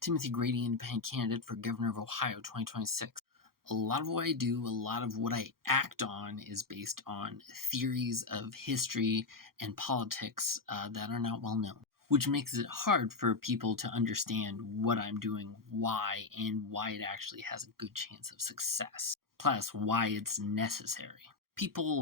Timothy Grady, independent candidate for governor of Ohio 2026. A lot of what I do, a lot of what I act on is based on theories of history and politics that are not well known, which makes it hard for people to understand what I'm doing, why, and why it actually has a good chance of success, plus why it's necessary.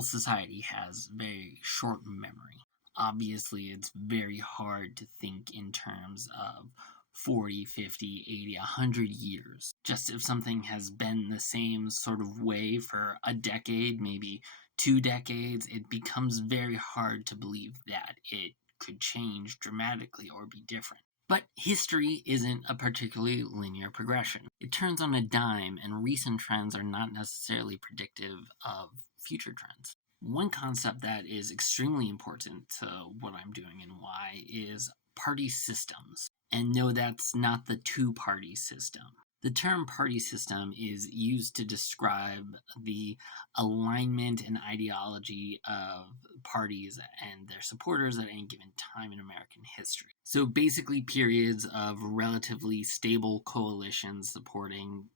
Society has very short memory. Obviously, it's very hard to think in terms of 40, 50, 80, 100 years. Just if something has been the same sort of way for a decade, maybe 2 decades, it becomes very hard to believe that it could change dramatically or be different. But history isn't a particularly linear progression. It turns on a dime, and recent trends are not necessarily predictive of future trends. One concept that is extremely important to what I'm doing and why is party systems. And no, that's not the two-party system. The term party system is used to describe the alignment and ideology of parties and their supporters at any given time in American history. So basically, periods of relatively stable coalitions supporting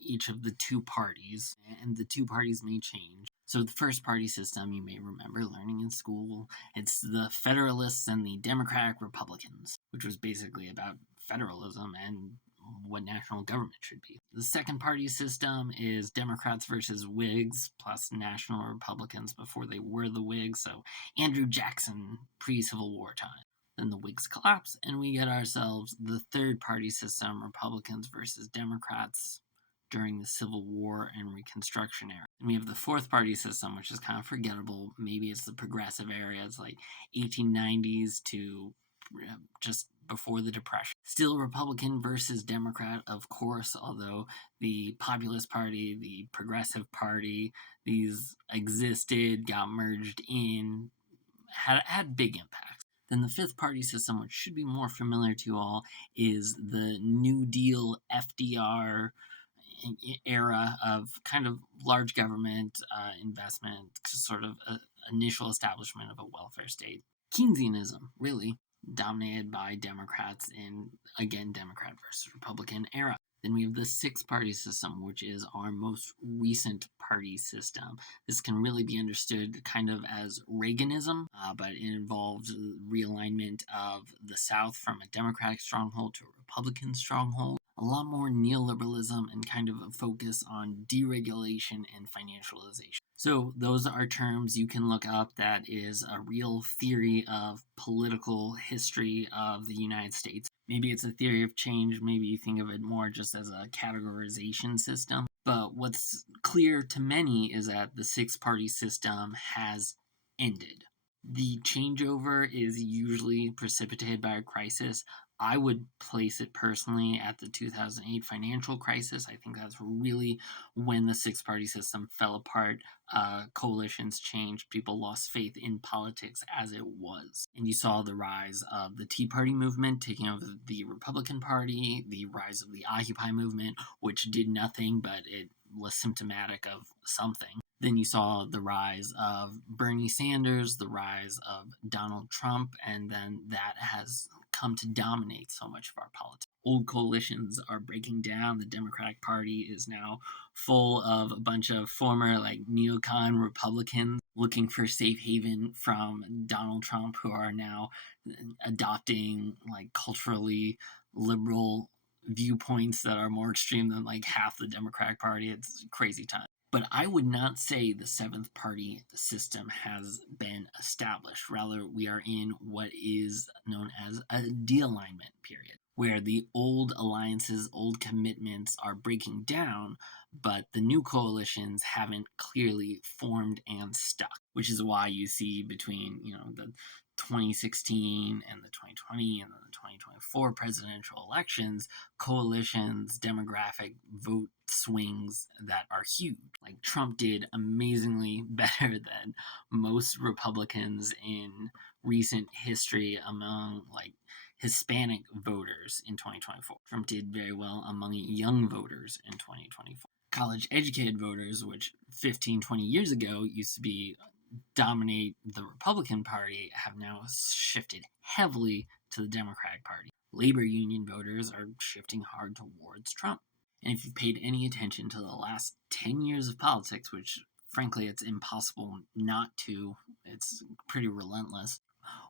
each of the two parties, and the two parties may change. So the first party system, you may remember learning in school, it's the Federalists and the Democratic Republicans, which was basically about federalism and what national government should be. The second party system is Democrats versus Whigs, plus national Republicans before they were the Whigs, so Andrew Jackson pre-Civil War time. Then the Whigs collapse, and we get ourselves the third party system, Republicans versus Democrats, during the Civil War and Reconstruction era. And we have the fourth party system, which is kind of forgettable. Maybe it's the progressive era. It's like 1890s to just before the Depression. Still Republican versus Democrat, of course, although the Populist Party, the Progressive Party, these existed, got merged in, had big impacts. Then the fifth party system, which should be more familiar to you all, is the New Deal FDR era of kind of large government investment, sort of initial establishment of a welfare state. Keynesianism, really, dominated by Democrats in, again, Democrat versus Republican era. Then we have the six-party system, which is our most recent party system. This can really be understood kind of as Reaganism, but it involves realignment of the South from a Democratic stronghold to a Republican stronghold. A lot more neoliberalism and kind of a focus on deregulation and financialization. So those are terms you can look up. That is a real theory of political history of the United States. Maybe it's a theory of change. Maybe you think of it more just as a categorization system. But what's clear to many is that the six-party system has ended. The changeover is usually precipitated by a crisis. I would place it personally at the 2008 financial crisis. I think that's really when the six-party system fell apart. Coalitions changed. People lost faith in politics as it was. And you saw the rise of the Tea Party movement taking over the Republican Party, the rise of the Occupy movement, which did nothing, but it was symptomatic of something. Then you saw the rise of Bernie Sanders, the rise of Donald Trump, and then that has come to dominate so much of our politics. Old coalitions are breaking down. The Democratic Party is now full of a bunch of former neocon Republicans looking for safe haven from Donald Trump, who are now adopting culturally liberal viewpoints that are more extreme than half the Democratic Party. It's a crazy time. But I would not say the seventh party system has been established. Rather, we are in what is known as a de-alignment period, where the old alliances, old commitments are breaking down, but the new coalitions haven't clearly formed and stuck, which is why you see between the 2016 and the 2020 and then the 2024 presidential elections, coalitions, demographic vote swings that are huge. Trump did amazingly better than most Republicans in recent history among Hispanic voters in 2024. Trump did very well among young voters in 2024. College-educated voters, which 15, 20 years ago used to dominate the Republican Party, have now shifted heavily to the Democratic Party. Labor union voters are shifting hard towards Trump. And if you've paid any attention to the last 10 years of politics, which frankly it's impossible not to, it's pretty relentless,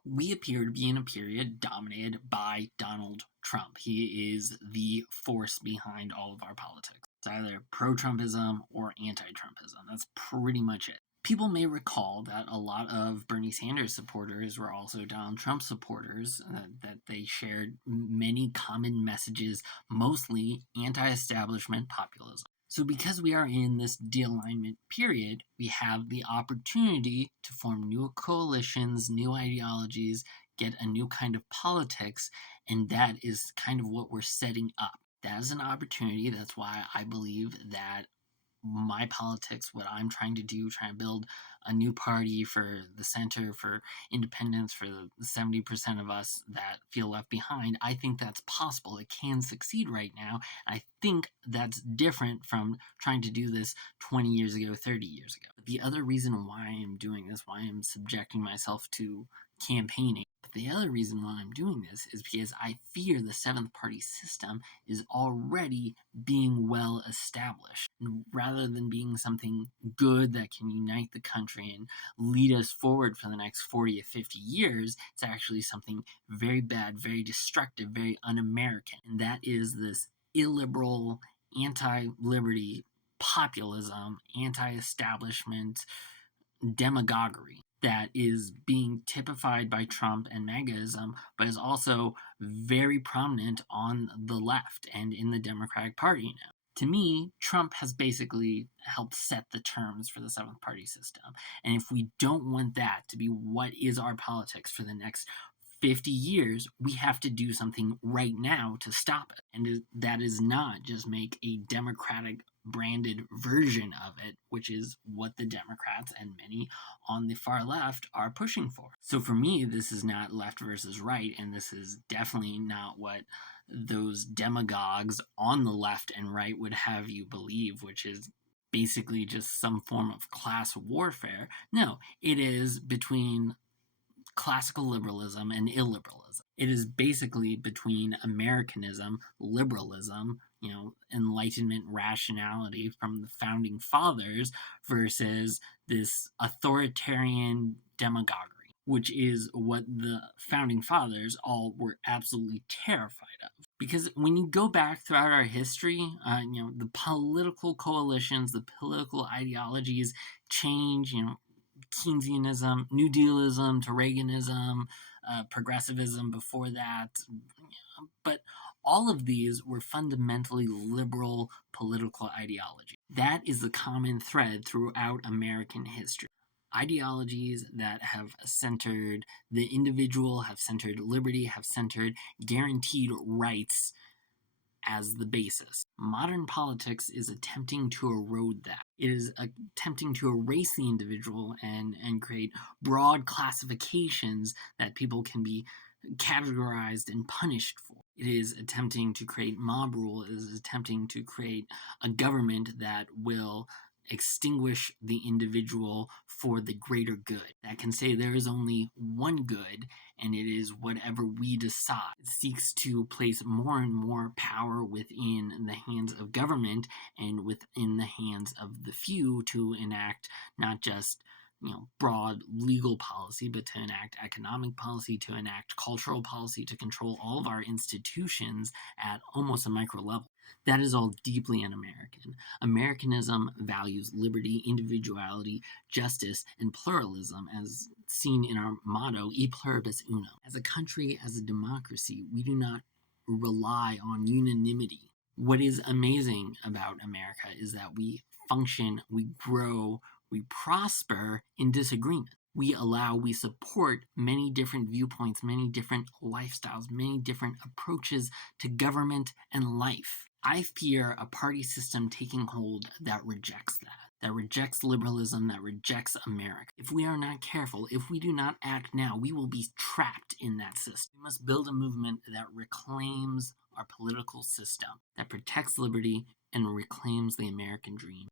we appear to be in a period dominated by Donald Trump. He is the force behind all of our politics. It's either pro-Trumpism or anti-Trumpism. That's pretty much it. People may recall that a lot of Bernie Sanders supporters were also Donald Trump supporters, that they shared many common messages, mostly anti-establishment populism. So because we are in this de-alignment period, we have the opportunity to form new coalitions, new ideologies, get a new kind of politics, and that is kind of what we're setting up. That is an opportunity. That's why I believe that my politics, what I'm trying to do, trying to build a new party for the center, for independence, for the 70% of us that feel left behind, I think that's possible. It can succeed right now. I think that's different from trying to do this 20 years ago, 30 years ago. The other reason why I am doing this, why I'm subjecting myself to campaigning, the other reason why I'm doing this is because I fear the seventh party system is already being well established. And rather than being something good that can unite the country and lead us forward for the next 40 or 50 years, it's actually something very bad, very destructive, very un-American. And that is this illiberal, anti-liberty populism, anti-establishment demagoguery that is being typified by Trump and MAGAism, but is also very prominent on the left and in the Democratic Party now. To me, Trump has basically helped set the terms for the seventh party system. And if we don't want that to be what is our politics for the next 50 years, we have to do something right now to stop it. And that is not just make a Democratic branded version of it, which is what the Democrats and many on the far left are pushing for. So for me, this is not left versus right, and this is definitely not what those demagogues on the left and right would have you believe, which is basically just some form of class warfare. No, it is between classical liberalism and illiberalism. It is basically between Americanism, liberalism, Enlightenment rationality from the founding fathers versus this authoritarian demagoguery, which is what the founding fathers all were absolutely terrified of. Because when you go back throughout our history, the political coalitions, the political ideologies change, Keynesianism, New Dealism to Reaganism, progressivism before that. But all of these were fundamentally liberal political ideology. That is the common thread throughout American history. Ideologies that have centered the individual, have centered liberty, have centered guaranteed rights as the basis. Modern politics is attempting to erode that. It is attempting to erase the individual and create broad classifications that people can be categorized and punished for. It is attempting to create mob rule. It is attempting to create a government that will extinguish the individual for the greater good. That can say there is only one good, and it is whatever we decide. It seeks to place more and more power within the hands of government and within the hands of the few to enact not just broad legal policy, but to enact economic policy, to enact cultural policy, to control all of our institutions at almost a micro level. That is all deeply un-American. Americanism values liberty, individuality, justice, and pluralism, as seen in our motto, E pluribus unum. As a country, as a democracy, we do not rely on unanimity. What is amazing about America is that we function, we grow, we prosper in disagreement. We support many different viewpoints, many different lifestyles, many different approaches to government and life. I fear a party system taking hold that rejects that rejects liberalism, that rejects America. If we are not careful, if we do not act now, we will be trapped in that system. We must build a movement that reclaims our political system, that protects liberty and reclaims the American dream.